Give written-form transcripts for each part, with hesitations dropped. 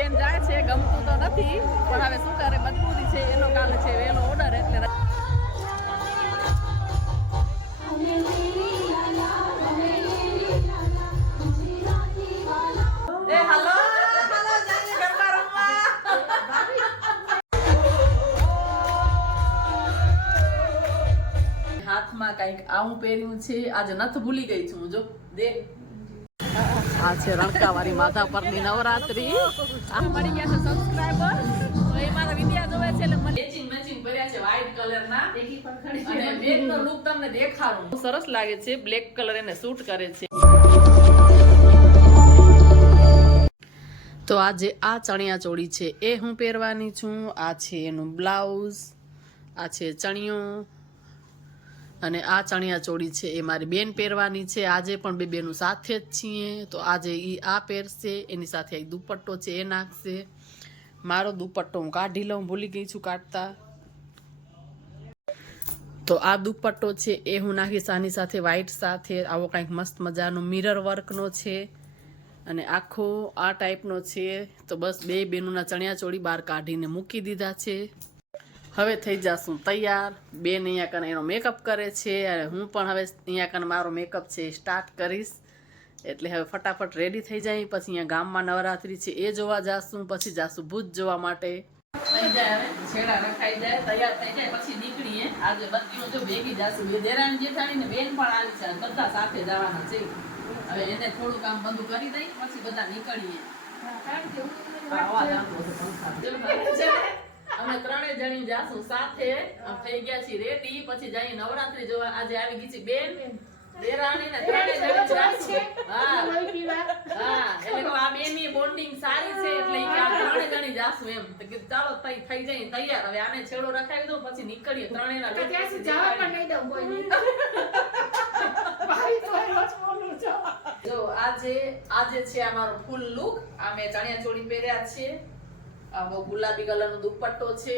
બેન જાય છે, ગમતું તો નથી પણ હવે શું કરે, મજબૂરી છે. એનો કાલે છે વેલો ઓર્ડર એટલે હાથમાં કઈક આવું પહેર્યું છે. આજે નથ ભૂલી ગઈ છું જો દેખ. આ છે રણકાવાળી માતા પરની નવરાત્રી. આ મળી ગયા છે સબસ્ક્રાઇબર, તો એ મારા વિડિયા જોવે છે એટલે મને મેચિંગ ભર્યા છે વ્હાઈટ કલરના. અને બેનનો લુક તમને દેખાડું, સરસ લાગે છે. બ્લેક કલર એને સૂટ કરે છે. તો આજે આ ચણિયા ચોળી છે એ હું પહેરવાની છું. આ છે એનું બ્લાઉઝ, આ છે ચણિયો, અને આ ચણિયા ચોળી છે એ મારી બેન પહેરવાની છે. આજે પણ બે બેનું સાથે જ છીએ, તો આજે એ આ પહેરશે, એની સાથે એક દુપટ્ટો છે એ નાખશે. મારો દુપટ્ટો હું કાઢી લઉં, ભૂલી ગઈ છું કાઢતા. તો આ દુપટ્ટો છે એ હું નાખીશ આની સાથે, વ્હાઈટ સાથે. આવો કંઈક મસ્ત મજાનો મિરર વર્કનો છે અને આખો આ ટાઈપનો છે. તો બસ બે બેનોના ચણિયા ચોળી બહાર કાઢીને મૂકી દીધા છે. હવે થઈ જશું તૈયાર. બેન અહીંયા કને એનો મેકઅપ કરે છે અને હું પણ હવે અહીંયા કને મારો મેકઅપ છે સ્ટાર્ટ કરીશ. એટલે હવે ફટાફટ રેડી થઈ જાય. પછી અહીંયા ગામમાં નવરાત્રી છે એ જોવા જાશું, પછી જાશું ભૂજ જોવા માટે. થઈ જાય હવે છેડા રખાઈ જાય, તૈયાર થઈ જાય પછી નીકળીએ. આજે બત્તીઓ જો ભેગી જાશું. બે દેરાણી જેઠાણી ને બેન પણ આવી છે, બધા સાથે જવાના છે. હવે એને થોડું કામ બંધ કરી દઈ પછી બધા નીકળીએ. અમે ત્રણે જણી જાશું સાથે. થઈ ગયા છીએ રેડી, પછી જઈએ નવરાત્રી જોવા. આજે આવી ગઈ છે બેન દેરાણી ને ત્રણે જણી જાશું. હા એટલે આ બેનની બોન્ડિંગ સારી છે એટલે આ ત્રણે જણી જાશું એમ. તો કે ચાલો થઈ જાય તૈયાર. હવે આને છેડો રખાવી દઉં પછી નીકળીએ ત્રણેના. ત્યાંથી જવા પણ નહીં દઉં કોઈને. જો આજે છે અમારો ફૂલ લુક. આ મેં ચણિયા ચોળી પહેર્યા છે, આવો ગુલાબી કલરનો દુપટ્ટો છે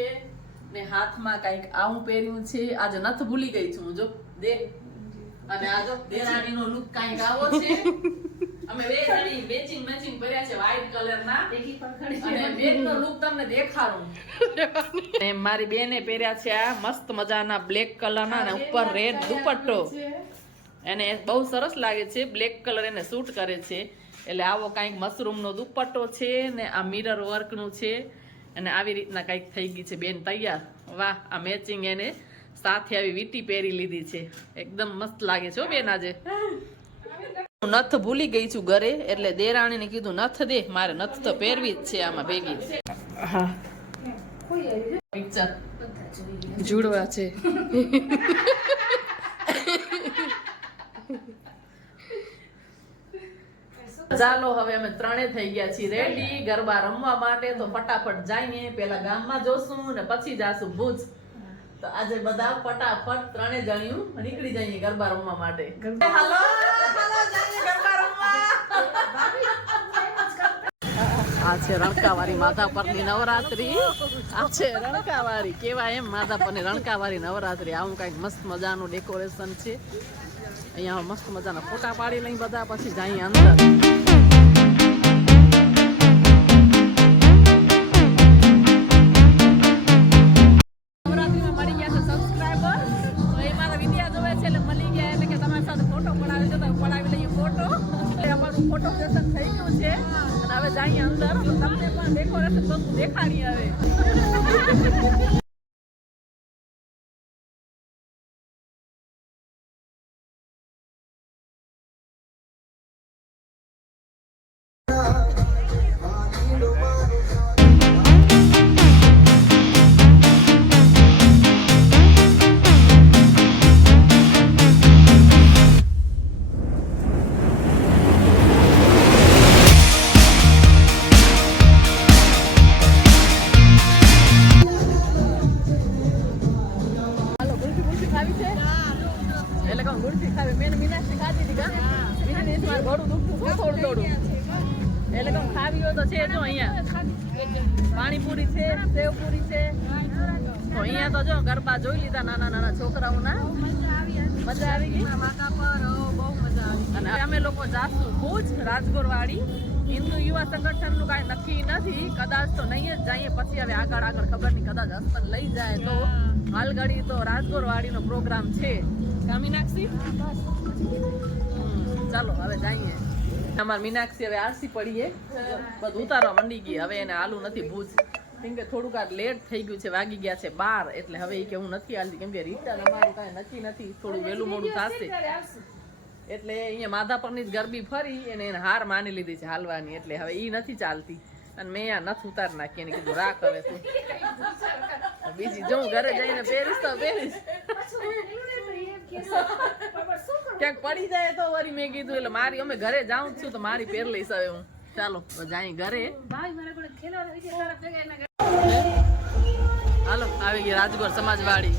ને હાથમાં કઈક આવું પહેર્યું છે. આજે નથ ભૂલી ગઈ છું જો દેખ. અને આ જો દેરાણીનો લુક કઈક આવો છે. અમે બે જણી મેચિંગ પહેર્યા છે વ્હાઈટ કલરના. અને બેનનો લુક તમને દેખાડું. અને મારી બેને પહેર્યા છે આ મસ્ત મજાના બ્લેક કલરના અને ઉપર રેડ દુપટ્ટો. એને બહુ સરસ લાગે છે, બ્લેક કલર એને સૂટ કરે છે. એટલે આવો કંઈક મશરૂમનો દુપટ્ટો છે ને આ મિરર વર્કનું છે. અને આવી રીતના કંઈક થઈ ગઈ છે બેન તૈયાર. વાહ, આ મેચિંગ એને સાથે આવી વીટી પહેરી લીધી છે. એકદમ મસ્ત લાગે છે બેન આજે. નથ ભૂલી ગઈ છું ઘરે, એટલે દેરાણીને કીધું નથ દે, મારે નથ તો પહેરવી જ છે આમાં ભેગી. હા પિક્ચર જોડવા છે. ચાલો હવે અમે ત્રણે થઈ ગયા છીએ રેડી ગરબા રમવા માટે. તો ફટાફટ જઈએ, પેલા ગામમાં જોશું ને પછી જાશું ભુજ. તો આજે બધા ફટાફટ ત્રણે જણિયું નીકળી જઈએ ગરબા રમવા માટે. હાલો ગરબા રમવા. આ છે રણકાવાળી માતા પરની નવરાત્રી. આ છે રણકાવાળી કેવાય એમ, માતા પરની રણકાવાળી નવરાત્રી. આવું કઈક મસ્ત મજાનું ડેકોરેશન છે. અહીંયા મસ્ત મજાના ફોટા પાડી લઈ બધા, પછી જઈએ અંદર. નવરાત્રીમાં મળી ગયા છે સબસ્ક્રાઇબર, તો એ મારા વિડિયા જોવે છે એટલે મળી ગયા. એટલે કે તમારી સાથે ફોટો પડાવી દો તો પડાવી લઈએ ફોટો. એટલે અમારું ફોટો સેશન થઈ ગયું છે અને હવે જઈએ અંદર. તો તમને પણ ડેકોરેશન બધું દેખાડીએ હવે. એટલે કહું ગુડથી ખાવી મેં મીનાક્ષી ખાધી હતી કા મીનાક્ષી મારું ઘોડું દુખતું થોડું થોડું. એટલે કહું ખાવી હોય તો છે જો અહીંયા પાણીપુરી છે, સેવપુરી છે. તો અહીંયા તો જો ગરબા જોઈ લીધા નાના નાના છોકરાઓના. મજા આવી ગઈ. બહુ મજા આવી. અને અમે લોકો જાશું ભુજ રાજગોર વાળી. હિન્દુ યુવા સંગઠનનું કાંઈ નક્કી નથી, કદાચ તો નહીં જ જઈએ, પછી હવે આગળ ખબર નહીં, કદાચ હસબન્ડ લઈ જાય તો. હાલ ઘડી તો રાજગોર વાડીનો પ્રોગ્રામ છે. મીનાક્ષી ચાલો હવે જઈએ. અમાર મીનાક્ષી હવે આરસી પડીએ, બધું ઉતારવા મંડી ગઈ. હવે એને હાલું નથી ભૂજ, કેમ કે થોડુંક આ લેટ થઈ ગયું છે, વાગી ગયા છે 12, એટલે હવે એ કે હું નથી હાલતી, કેમ કે રીટા અમારું કાંઈ નક્કી નથી, થોડું વહેલું મોડું થશે. એટલે અહીંયા માધાપરની જ ગરબી ફરી અને એને હાર માની લીધી છે હાલવાની, એટલે હવે ઈ નથી ચાલતી. અને મેં આ નથી ઉતાર નાખી, એને કીધું રાખ હવે તું, બીજી જો ઘરે જઈને પહેરીશ તો પહેરીશ, ક્યાંક પડી જાય તો વળી મેં કીધું એટલે મારી અમે ઘરે જાઉં છું તો મારી પહેર લઈશ હવે હું. ચાલો જાય ઘરે. હાલો આવી ગઈ રાજગોર સમાજવાડી.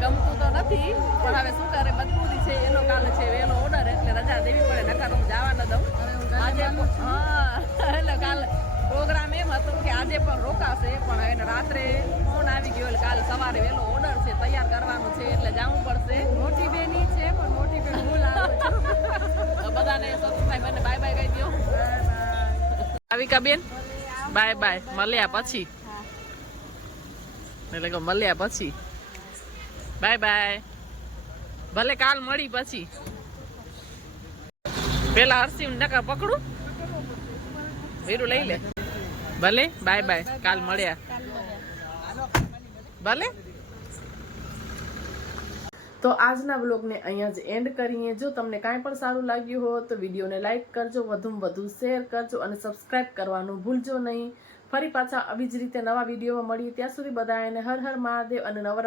ગમતું તો નથી પણ હવે શું કરે મજબૂરી છે એનો કાલે છે વેલો ઓર્ડર એટલે રજા દેવી પડે નકર હું જવા ન દઉં આજે એટલે કાલે પ્રોગ્રામ એમ હતો કે આજે પણ રોકાશે પણ એને રાત્રે ફોન આવી ગયો એટલે કાલે સવારે વેલો ઓર્ડર છે તૈયાર કરવાનું છે એટલે જવું પડશે મોટી બેની છે પણ મોટી બેન ભૂલ આવે બધાને સબસ્ક્રાઇબરને બાય બાય કહી દો ભાવિકા બેન બાય બાય, મળ્યા પછી, એટલે કે મળ્યા પછી બાય બાય, ભલે કાલ મળી પછી. પેલા હર્ષિવ નકા પકડું, વીરું લઈ લે, ભલે બાય બાય, કાલ મળ્યા, ભલે. તો આજના વ્લોગને અહીંયા જ એન્ડ કરીએ. જો તમને કાંઈ પણ સારું લાગ્યું હોય તો વિડીયોને લાઇક કરજો, વધુમાં વધુ શેર કરજો અને સબસ્ક્રાઇબ કરવાનું ભૂલજો નહીં. ફરી પાછા આવી જ રીતે નવા વિડીયોમાં મળીએ. ત્યાં સુધી બધાને હર હર મહાદેવ અને નવરાત્રી